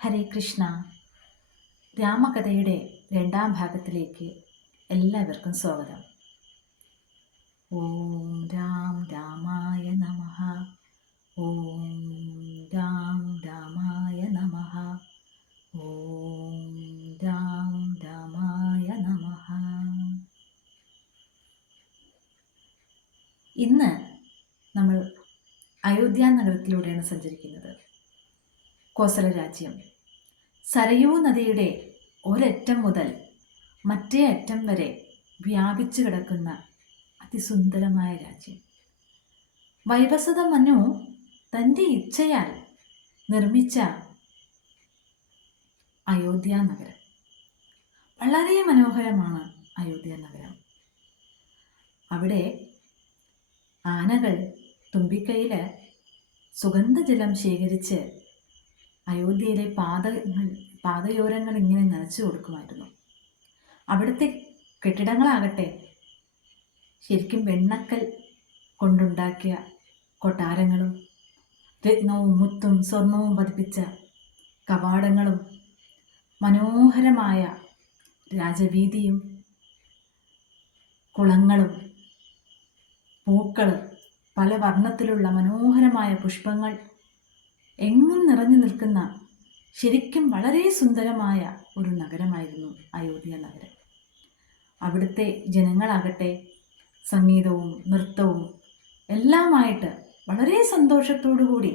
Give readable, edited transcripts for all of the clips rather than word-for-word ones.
ഹരേ കൃഷ്ണ. രാമകഥയുടെ രണ്ടാം ഭാഗത്തിലേക്ക് എല്ലാവർക്കും സ്വാഗതം. ഓം രാം രാമായ നമഃ. ഓം രാം രാമായ നമഃ. ഓം രാം രാമായ നമഃ. ഇന്ന് നമ്മൾ അയോധ്യ നഗരത്തിലൂടെയാണ് സഞ്ചരിക്കുന്നത്. കോസല രാജ്യം സരയൂ നദിയുടെ ഒരറ്റം മുതൽ മറ്റേ അറ്റം വരെ വ്യാപിച്ചു കിടക്കുന്ന അതിസുന്ദരമായ രാജ്യം. വൈവസ്വത മനു തൻ്റെ ഇച്ഛയാൽ നിർമ്മിച്ച അയോധ്യ നഗരം വളരെ മനോഹരമാണ്. അയോധ്യ നഗരം, അവിടെ ആനകൾ തുമ്പിക്കൈയിൽ സുഗന്ധജലം ശേഖരിച്ച് അയോധ്യയിലെ പാതയോരങ്ങൾ ഇങ്ങനെ നനച്ചു കൊടുക്കുമായിരുന്നു. അവിടുത്തെ കെട്ടിടങ്ങളാകട്ടെ ശരിക്കും വെണ്ണക്കൽ കൊണ്ടുണ്ടാക്കിയ കൊട്ടാരങ്ങളും രത്നവും മുത്തും സ്വർണവും പതിപ്പിച്ച കവാടങ്ങളും മനോഹരമായ രാജവീതിയും കുളങ്ങളും പൂക്കൾ, പല വർണ്ണത്തിലുള്ള മനോഹരമായ പുഷ്പങ്ങൾ എങ്ങും നിറഞ്ഞു നിൽക്കുന്ന ശരിക്കും വളരെ സുന്ദരമായ ഒരു നഗരമായിരുന്നു അയോധ്യ നഗരം. അവിടുത്തെ ജനങ്ങളാകട്ടെ സംഗീതവും നൃത്തവും എല്ലാമായിട്ട് വളരെ സന്തോഷത്തോടു കൂടി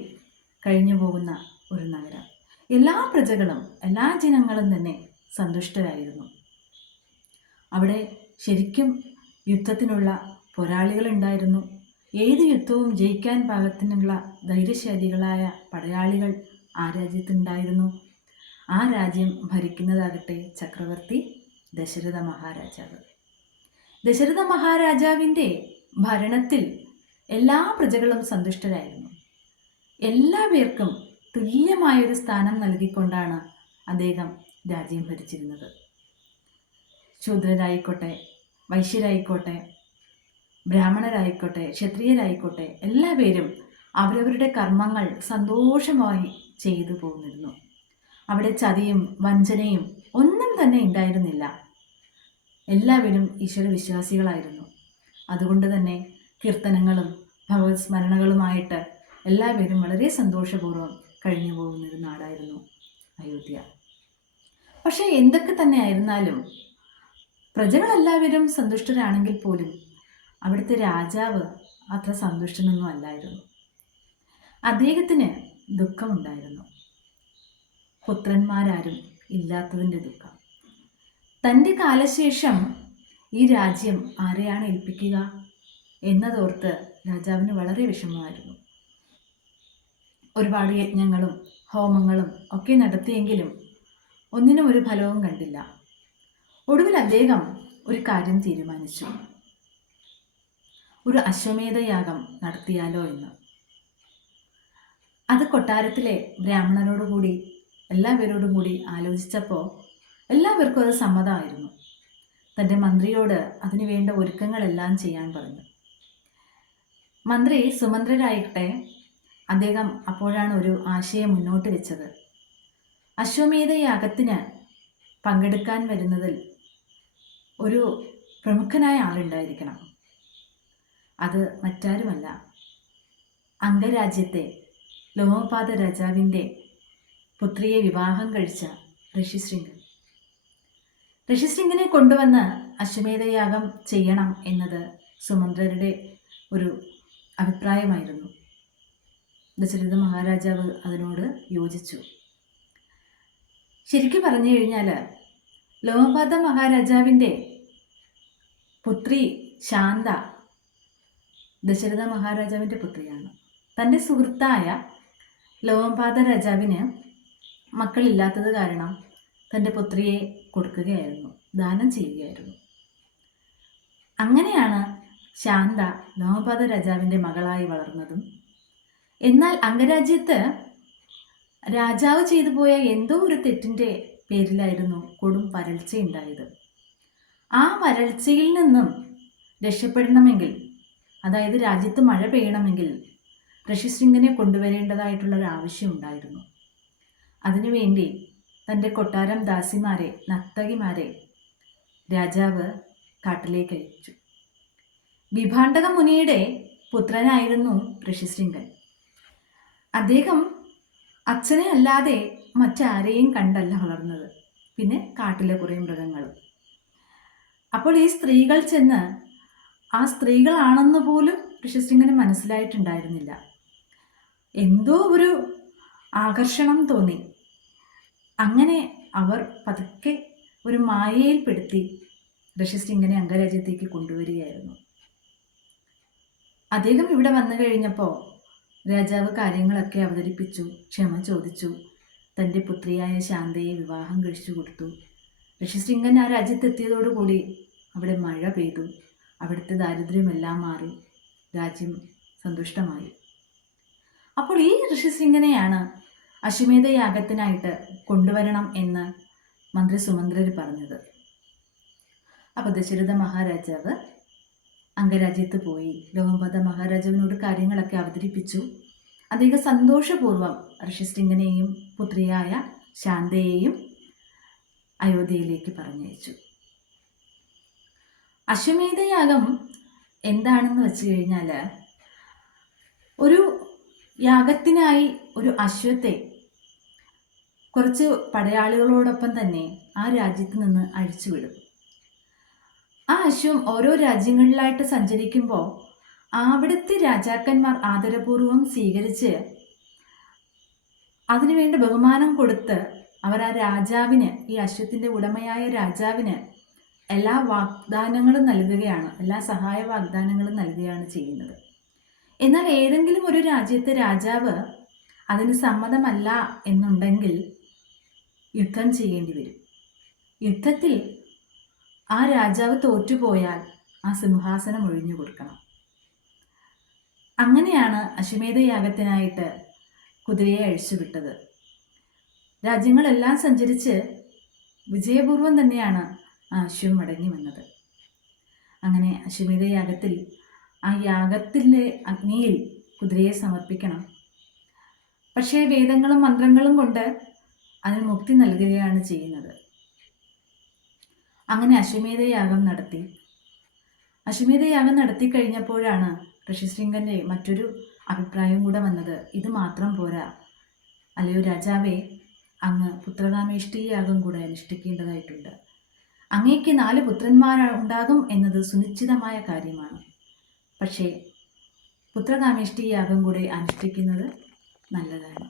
കഴിഞ്ഞു പോകുന്ന ഒരു നഗരം. എല്ലാ പ്രജകളും എല്ലാ ജനങ്ങളും തന്നെ സന്തുഷ്ടരായിരുന്നു. അവിടെ ശരിക്കും യുദ്ധത്തിനുള്ള പോരാളികളുണ്ടായിരുന്നു. ഏത് യുദ്ധവും ജയിക്കാൻ പാകത്തിനുള്ള ധൈര്യശാലികളായ പടയാളികൾ ആ രാജ്യത്തുണ്ടായിരുന്നു. ആ രാജ്യം ഭരിക്കുന്നതാകട്ടെ ചക്രവർത്തി ദശരഥ മഹാരാജാവ്. ദശരഥ മഹാരാജാവിൻ്റെ ഭരണത്തിൽ എല്ലാ പ്രജകളും സന്തുഷ്ടരായിരുന്നു. എല്ലാ പേർക്കും തുല്യമായൊരു സ്ഥാനം നൽകിക്കൊണ്ടാണ് അദ്ദേഹം രാജ്യം ഭരിച്ചിരുന്നത്. ശൂദ്രരായിക്കോട്ടെ, വൈശ്യരായിക്കോട്ടെ, ബ്രാഹ്മണരായിക്കോട്ടെ, ക്ഷത്രിയരായിക്കോട്ടെ, എല്ലാവരും അവരവരുടെ കർമ്മങ്ങൾ സന്തോഷമായി ചെയ്തു പോന്നിരുന്നു. അവിടെ ചതിയും വഞ്ചനയും ഒന്നും തന്നെ ഉണ്ടായിരുന്നില്ല. എല്ലാവരും ഈശ്വര വിശ്വാസികളായിരുന്നു. അതുകൊണ്ട് തന്നെ കീർത്തനങ്ങളും ഭഗവത് സ്മരണകളുമായിട്ട് എല്ലാവരും വളരെ സന്തോഷപൂർവ്വം കഴിഞ്ഞു പോകുന്നൊരു നാടായിരുന്നു അയോധ്യ. പക്ഷേ എന്തൊക്കെ തന്നെ ആയിരുന്നാലും പ്രജകളെല്ലാവരും സന്തുഷ്ടരാണെങ്കിൽ പോലും അവിടുത്തെ രാജാവ് അത്ര സന്തുഷ്ടനൊന്നും അല്ലായിരുന്നു. അദ്ദേഹത്തിന് ദുഃഖമുണ്ടായിരുന്നു. പുത്രന്മാരാരും ഇല്ലാത്തതിൻ്റെ ദുഃഖം. തൻ്റെ കാലശേഷം ഈ രാജ്യം ആരെയാണ് ഏൽപ്പിക്കുക എന്നതോർത്ത് രാജാവിന് വളരെ വിഷമമായിരുന്നു. ഒരുപാട് യജ്ഞങ്ങളും ഹോമങ്ങളും ഒക്കെ നടത്തിയെങ്കിലും ഒന്നിനും ഒരു ഫലവും കണ്ടില്ല. ഒടുവിൽ അദ്ദേഹം ഒരു കാര്യം തീരുമാനിച്ചു. ഒരു അശ്വമേധയാഗം നടത്തിയാലോ എന്ന്. അത് കൊട്ടാരത്തിലെ ബ്രാഹ്മണരോടുകൂടി എല്ലാവരോടും കൂടി ആലോചിച്ചപ്പോൾ എല്ലാവർക്കും അത് സമ്മതമായിരുന്നു. തൻ്റെ മന്ത്രിയോട് അതിനു വേണ്ട ഒരുക്കങ്ങളെല്ലാം ചെയ്യാൻ പറഞ്ഞു. മന്ത്രി സുമന്ത്രരായിട്ടെ അദ്ദേഹം അപ്പോഴാണ് ഒരു ആശയം മുന്നോട്ട് വെച്ചത്. അശ്വമേധയാഗത്തിന് പങ്കെടുക്കാൻ വരുന്നതിൽ ഒരു പ്രമുഖനായ ആളുണ്ടായിരിക്കണം. അത് മറ്റാരുമല്ല, അംഗരാജ്യത്തെ ലോമപാത രാജാവിൻ്റെ പുത്രിയെ വിവാഹം കഴിച്ച ഋഷിശൃംഗൻ. ഋഷിശൃംഗനെ കൊണ്ടുവന്ന് അശ്വമേധയാഗം ചെയ്യണം എന്നത് സുമന്ത്രരുടെ ഒരു അഭിപ്രായമായിരുന്നു. ദശരഥ മഹാരാജാവ് അതിനോട് യോജിച്ചു. ശരിക്കും പറഞ്ഞു കഴിഞ്ഞാൽ ലോമപാത മഹാരാജാവിൻ്റെ പുത്രി ശാന്ത ദശരഥ മഹാരാജാവിൻ്റെ പുത്രിയാണ്. തൻ്റെ സുഹൃത്തായ ലോമപാത രാജാവിന് മക്കളില്ലാത്തത് കാരണം തൻ്റെ പുത്രിയെ കൊടുക്കുകയായിരുന്നു, ദാനം ചെയ്യുകയായിരുന്നു. അങ്ങനെയാണ് ശാന്ത ലോമപാത രാജാവിൻ്റെ മകളായി വളർന്നതും. എന്നാൽ അംഗരാജ്യത്ത് രാജാവ് ചെയ്തു പോയ എന്തോ ഒരു തെറ്റിൻ്റെ പേരിലായിരുന്നു കൊടും വരൾച്ചയുണ്ടായത്. ആ വരൾച്ചയിൽ നിന്നും രക്ഷപ്പെടണമെങ്കിൽ, അതായത് രാജ്യത്ത് മഴ പെയ്യണമെങ്കിൽ ഋഷിശൃംഗനെ കൊണ്ടുവരേണ്ടതായിട്ടുള്ളൊരു ആവശ്യം ഉണ്ടായിരുന്നു. അതിനുവേണ്ടി തൻ്റെ കൊട്ടാരം ദാസിമാരെ, നർത്തകിമാരെ, തൻ്റെ കൊട്ടാരം ദാസിമാരെ, നർത്തകിമാരെ രാജാവ് കാട്ടിലേക്ക് അയച്ചു. വിഭാണ്ഡക മുനിയുടെ പുത്രനായിരുന്നു ഋഷിശൃംഗൻ. അദ്ദേഹം അച്ഛനെ അല്ലാതെ മറ്റാരെയും കണ്ടല്ല വളർന്നത്, പിന്നെ കാട്ടിലെ കുറേ മൃഗങ്ങളും. അപ്പോൾ ഈ സ്ത്രീകൾ ചെന്ന് ആ സ്ത്രീകളാണെന്ന് പോലും ഋഷിശൃംഗന് മനസ്സിലായിട്ടുണ്ടായിരുന്നില്ല. എന്തോ ഒരു ആകർഷണം തോന്നി. അങ്ങനെ അവർ പതുക്കെ ഒരു മായയിൽപ്പെടുത്തി ഋഷിശൃംഗനെ അംഗരാജ്യത്തേക്ക് കൊണ്ടുവരികയായിരുന്നു. അദ്ദേഹം ഇവിടെ വന്നു കഴിഞ്ഞപ്പോൾ രാജാവ് കാര്യങ്ങളൊക്കെ അവതരിപ്പിച്ചു, ക്ഷമ ചോദിച്ചു, തൻ്റെ പുത്രിയായ ശാന്തയെ വിവാഹം കഴിച്ചു കൊടുത്തു. ഋഷിശൃംഗൻ ആ രാജ്യത്തെത്തിയതോടുകൂടി അവിടെ മഴ പെയ്തു, അവിടുത്തെ ദാരിദ്ര്യമെല്ലാം മാറി, രാജ്യം സന്തുഷ്ടമായി. അപ്പോൾ ഈ ഋഷിശൃംഗനെയാണ് അശ്വമേധ യാഗത്തിനായിട്ട് കൊണ്ടുവരണം എന്ന് മന്ത്രി സുമന്ത്രർ പറഞ്ഞത്. അപ്പോൾ ദശരഥ മഹാരാജാവ് അംഗരാജ്യത്ത് പോയി ഗൗതമ മഹാരാജാവിനോട് കാര്യങ്ങളൊക്കെ അവതരിപ്പിച്ചു. അദ്ദേഹം സന്തോഷപൂർവ്വം ഋഷിശൃംഗനെയും പുത്രിയായ ശാന്തയെയും അയോധ്യയിലേക്ക് പറഞ്ഞയച്ചു. അശ്വമേധയാഗം എന്താണെന്ന് വെച്ച് കഴിഞ്ഞാൽ, ഒരു യാഗത്തിനായി ഒരു അശ്വത്തെ കുറച്ച് പടയാളികളോടൊപ്പം തന്നെ ആ രാജ്യത്ത് നിന്ന് അഴിച്ചുവിടും. ആ അശ്വം ഓരോ രാജ്യങ്ങളിലായിട്ട് സഞ്ചരിക്കുമ്പോൾ അവിടുത്തെ രാജാക്കന്മാർ ആദരപൂർവ്വം സ്വീകരിച്ച് അതിനുവേണ്ട ബഹുമാനം കൊടുത്ത് അവർ ആ രാജാവിന്, ഈ അശ്വത്തിൻ്റെ ഉടമയായ രാജാവിന് എല്ലാ വാഗ്ദാനങ്ങളും നൽകുകയാണ്, എല്ലാ സഹായ വാഗ്ദാനങ്ങളും നൽകുകയാണ് ചെയ്യുന്നത്. എന്നാൽ ഏതെങ്കിലും ഒരു രാജ്യത്തെ രാജാവ് അതിന് സമ്മതമല്ല എന്നുണ്ടെങ്കിൽ യുദ്ധം ചെയ്യേണ്ടി വരും. യുദ്ധത്തിൽ ആ രാജാവ് തോറ്റുപോയാൽ ആ സിംഹാസനം ഒഴിഞ്ഞു കൊടുക്കണം. അങ്ങനെയാണ് അശ്വമേധ യാഗത്തിനായിട്ട് കുതിരയെ അഴിച്ചുവിട്ടത്. രാജ്യങ്ങളെല്ലാം സഞ്ചരിച്ച് വിജയപൂർവ്വം തന്നെയാണ് ആ അശ്വം മടങ്ങി വന്നത്. അങ്ങനെ അശ്വമേധ യാഗത്തിൽ ആ യാഗത്തിൻ്റെ അഗ്നിയിൽ കുതിരയെ സമർപ്പിക്കണം. പക്ഷേ വേദങ്ങളും മന്ത്രങ്ങളും കൊണ്ട് അതിന് മുക്തി നൽകുകയാണ് ചെയ്യുന്നത്. അങ്ങനെ അശ്വമേധ യാഗം നടത്തി. അശ്വമേധ യാഗം നടത്തി കഴിഞ്ഞപ്പോഴാണ് ഋഷിശൃംഗൻ്റെ മറ്റൊരു അഭിപ്രായം കൂടെ വന്നത്. ഇത് മാത്രം പോരാ, അല്ലയോ രാജാവേ, അങ്ങ് പുത്രകാമേഷ്ടി യാഗം കൂടെ അനുഷ്ഠിക്കേണ്ടതായിട്ടുണ്ട്. അങ്ങേക്ക് 4 പുത്രന്മാരുണ്ടാകും എന്നത് സുനിശ്ചിതമായ കാര്യമാണ്. പക്ഷേ പുത്രകാമേഷ്ടി യാഗം കൂടെ അനുഷ്ഠിക്കുന്നത് നല്ലതാണ്.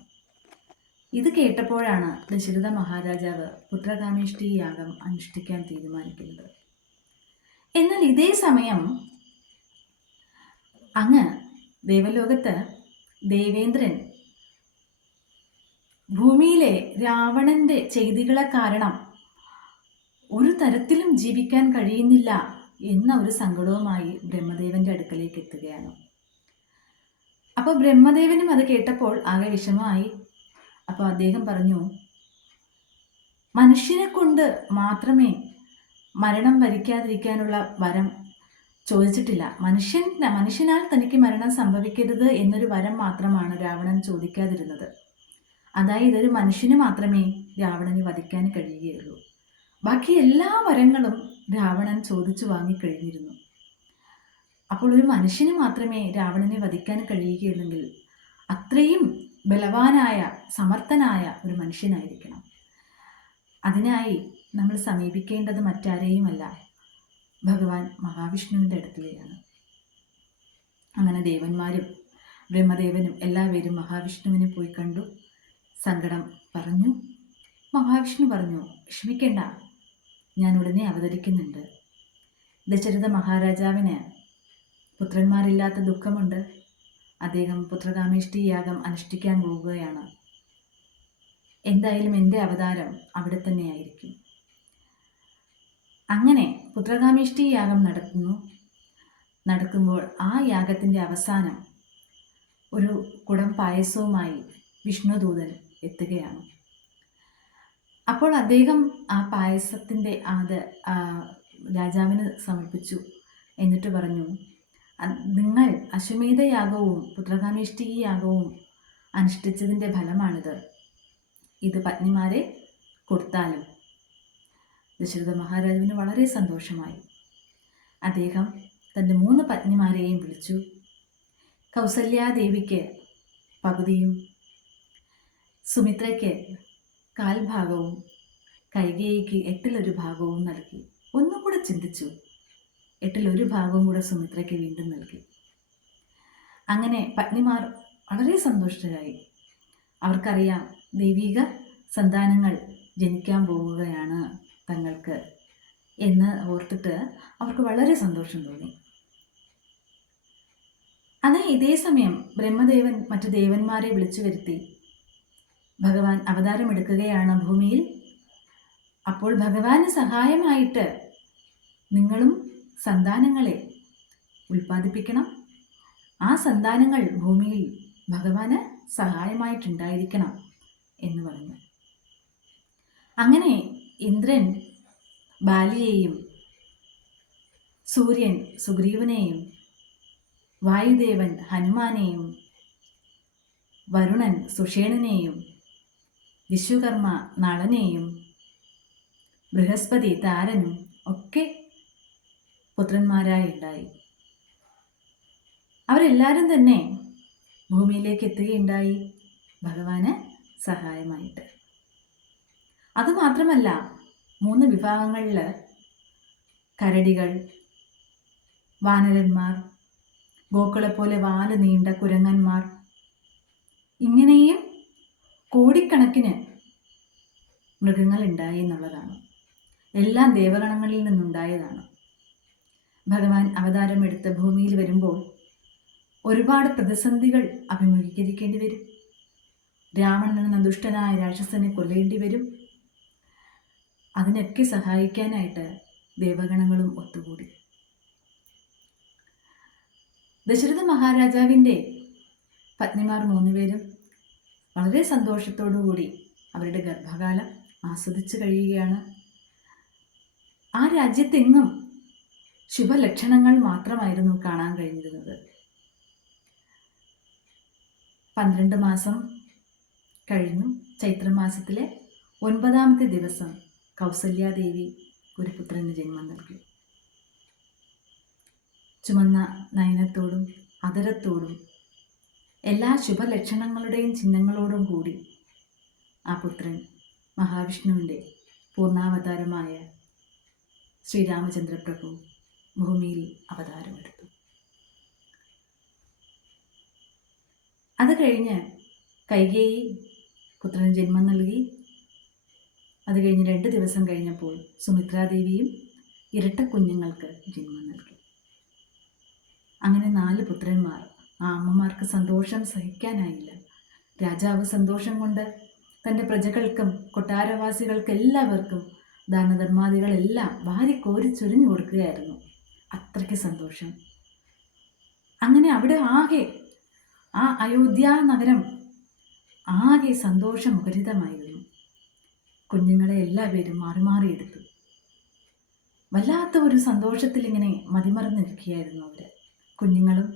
ഇത് കേട്ടപ്പോഴാണ് ദശരഥ മഹാരാജാവ് പുത്രകാമേഷ്ടി യാഗം അനുഷ്ഠിക്കാൻ തീരുമാനിക്കുന്നത്. എന്നാൽ ഇതേ സമയം അങ്ങ് ദേവലോകത്ത് ദേവേന്ദ്രൻ ഭൂമിയിലെ രാവണന്റെ ചെയ്തികളെ കാരണം ഒരു തരത്തിലും ജീവിക്കാൻ കഴിയുന്നില്ല എന്ന ഒരു സങ്കടവുമായി ബ്രഹ്മദേവന്റെ അടുക്കലേക്ക് എത്തുകയാണ്. അപ്പോൾ ബ്രഹ്മദേവനും അത് കേട്ടപ്പോൾ ആകെ വിഷമമായി. അപ്പോൾ അദ്ദേഹം പറഞ്ഞു, മനുഷ്യനെ കൊണ്ട് മാത്രമേ മരണം വരിക്കാതിരിക്കാനുള്ള വരം ചോദിച്ചിട്ടില്ല. മനുഷ്യനാൽ തനിക്ക് മരണം സംഭവിക്കരുത് എന്നൊരു വരം മാത്രമാണ് രാവണൻ ചോദിക്കാതിരുന്നത്. അതായത് ഒരു മനുഷ്യന് മാത്രമേ രാവണനെ വധിക്കാൻ കഴിയുകയുള്ളൂ. ബാക്കി എല്ലാ വരങ്ങളും രാവണൻ ചോദിച്ചു വാങ്ങിക്കഴിഞ്ഞിരുന്നു. അപ്പോൾ ഒരു മനുഷ്യന് മാത്രമേ രാവണനെ വധിക്കാൻ കഴിയുകയുള്ളെങ്കിൽ അത്രയും ബലവാനായ സമർത്ഥനായ ഒരു മനുഷ്യനായിരിക്കണം. അതിനായി നമ്മൾ സമീപിക്കേണ്ടത് മറ്റാരെയുമല്ല, ഭഗവാൻ മഹാവിഷ്ണുവിൻ്റെ അടുത്തിലെയാണ്. അങ്ങനെ ദേവന്മാരും ബ്രഹ്മദേവനും എല്ലാവരും മഹാവിഷ്ണുവിനെ പോയി കണ്ടു, സങ്കടം പറഞ്ഞു. മഹാവിഷ്ണു പറഞ്ഞു, വിഷമിക്കേണ്ട, ഞാൻ ഉടനെ അവതരിക്കുന്നുണ്ട്. ദശരഥ മഹാരാജാവിന് പുത്രന്മാരില്ലാത്ത ദുഃഖമുണ്ട്. അദ്ദേഹം പുത്രകാമേഷ്ടി യാഗം അനുഷ്ഠിക്കാൻ പോവുകയാണ്. എന്തായാലും എൻ്റെ അവതാരം അവിടെ തന്നെയായിരിക്കും. അങ്ങനെ പുത്രകാമേഷ്ടി യാഗം നടക്കുമ്പോൾ ആ യാഗത്തിൻ്റെ അവസാനം ഒരു കുടം പായസവുമായി വിഷ്ണുദൂതൻ എത്തുകയാണ്. അപ്പോൾ അദ്ദേഹം ആ പായസത്തിൻ്റെ രാജാവിന് സമർപ്പിച്ചു. എന്നിട്ട് പറഞ്ഞു, നിങ്ങൾ അശ്വമേധ യാഗവും പുത്രകാമേഷ്ടി യാഗവും അനുഷ്ഠിച്ചതിൻ്റെ ഫലമാണിത്. ഇത് പത്നിമാരെ കൊടുത്താലും ദശരഥ മഹാരാജാവിന് വളരെ സന്തോഷമായി. അദ്ദേഹം തൻ്റെ 3 പത്നിമാരെയും വിളിച്ചു. കൗസല്യാദേവിക്ക് പകുതിയും, സുമിത്രയ്ക്ക് 1/4 ഭാഗവും, കൈകേയിക്ക് 8-1 ഭാഗവും നൽകി. ഒന്നും കൂടെ ചിന്തിച്ചു. 8-1 ഭാഗവും കൂടെ സുമിത്രയ്ക്ക് വീണ്ടും നൽകി. അങ്ങനെ പത്നിമാർ വളരെ സന്തുഷ്ടരായി. അവർക്കറിയാം ദൈവിക സന്താനങ്ങൾ ജനിക്കാൻ പോവുകയാണ് തങ്ങൾക്ക് എന്ന് ഓർത്തിട്ട് അവർക്ക് വളരെ സന്തോഷം തോന്നി. ഇതേ സമയം ബ്രഹ്മദേവൻ മറ്റു ദേവന്മാരെ വിളിച്ചു വരുത്തി. ഭഗവാൻ അവതാരമെടുക്കുകയാണ് ഭൂമിയിൽ. അപ്പോൾ ഭഗവാന് സഹായമായിട്ട് നിങ്ങളും സന്താനങ്ങളെ ഉൽപ്പാദിപ്പിക്കണം. ആ സന്താനങ്ങൾ ഭൂമിയിൽ ഭഗവാന് സഹായമായിട്ടുണ്ടായിരിക്കണം എന്ന് പറഞ്ഞു. അങ്ങനെ ഇന്ദ്രൻ ബാലിയെയും, സൂര്യൻ സുഗ്രീവനെയും, വായുദേവൻ ഹനുമാനെയും, വരുണൻ സുഷേണനെയും, വിശ്വകർമ്മ നളനെയും, ബൃഹസ്പതി താരനും ഒക്കെ പുത്രന്മാരായി ഉണ്ടായി. അവരെല്ലാവരും തന്നെ ഭൂമിയിലേക്ക് എത്തുകയുണ്ടായി ഭഗവാന് സഹായമായിട്ട്. അതുമാത്രമല്ല, 3 വിഭാഗങ്ങളിൽ കരടികൾ, വാനരന്മാർ, ഗോക്കളെപ്പോലെ വാല് നീണ്ട കുരങ്ങന്മാർ, ഇങ്ങനെയും കോടിക്കണക്കിന് മൃഗങ്ങൾ ഉണ്ടായി എന്നുള്ളതാണ്. എല്ലാം ദേവഗണങ്ങളിൽ നിന്നുണ്ടായതാണ്. ഭഗവാൻ അവതാരമെടുത്ത് ഭൂമിയിൽ വരുമ്പോൾ ഒരുപാട് പ്രതിസന്ധികൾ അഭിമുഖീകരിക്കേണ്ടി വരും. രാവണൻ എന്ന ദുഷ്ടനായ രാക്ഷസനെ കൊല്ലേണ്ടി വരും. അതിനൊക്കെ സഹായിക്കാനായിട്ട് ദേവഗണങ്ങളും ഒത്തുകൂടി. ദശരഥ മഹാരാജാവിൻ്റെ പത്നിമാർ 3 പേരും വളരെ സന്തോഷത്തോടുകൂടി അവരുടെ ഗർഭകാലം ആസ്വദിച്ചു കഴിയുകയാണ്. ആ രാജ്യത്തെങ്ങും ശുഭലക്ഷണങ്ങൾ മാത്രമായിരുന്നു കാണാൻ കഴിഞ്ഞിരുന്നത്. 12 മാസം കഴിഞ്ഞു. ചൈത്രമാസത്തിലെ 9ാമത്തെ ദിവസം കൗസല്യാദേവി ഒരു പുത്രന് ജന്മം നൽകി. ചുമന്ന നയനത്തോടും അധരത്തോടും എല്ലാ ശുഭലക്ഷണങ്ങളുടെയും ചിഹ്നങ്ങളോടും കൂടി ആ പുത്രൻ മഹാവിഷ്ണുവിൻ്റെ പൂർണ്ണാവതാരമായ ശ്രീരാമചന്ദ്രപ്രഭു ഭൂമിയിൽ അവതാരമെടുത്തു. അത് കഴിഞ്ഞ് കൈകേയി പുത്രന് ജന്മം നൽകി. അത് കഴിഞ്ഞ് 2 ദിവസം കഴിഞ്ഞപ്പോൾ സുമിത്രാദേവിയും ഇരട്ട കുഞ്ഞുങ്ങൾക്ക് ജന്മം നൽകി. അങ്ങനെ 4 പുത്രന്മാർ. ആ അമ്മമാർക്ക് സന്തോഷം സഹിക്കാനായില്ല. രാജാവ് സന്തോഷം കൊണ്ട് തൻ്റെ പ്രജകൾക്കും കൊട്ടാരവാസികൾക്ക് എല്ലാവർക്കും ദാനധർമാദികളെല്ലാം വാരിക്കോരി ചൊരിഞ്ഞു കൊടുക്കുകയായിരുന്നു. അത്രയ്ക്ക് സന്തോഷം. അങ്ങനെ അവിടെ ആകെ ആ അയോധ്യ നഗരം ആകെ സന്തോഷമുഖരിതമായിരുന്നു. കുഞ്ഞുങ്ങളെ എല്ലാവരും മാറി മാറിയെടുത്തു. വല്ലാത്ത ഒരു സന്തോഷത്തിൽ ഇങ്ങനെ മതിമറന്നിരിക്കുകയായിരുന്നു അവർ. കുഞ്ഞുങ്ങളും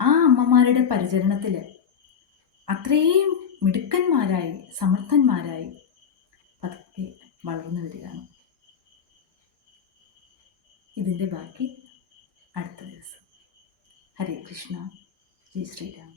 ആ അമ്മമാരുടെ പരിചരണത്തിൽ അത്രയും മിടുക്കന്മാരായി സമർത്ഥന്മാരായി പതുക്കെ വളർന്നു വരികയാണ്. ഇതിൻ്റെ ബാക്കി അടുത്ത ദിവസം. ഹരേ കൃഷ്ണ, ജയ് ശ്രീരാം.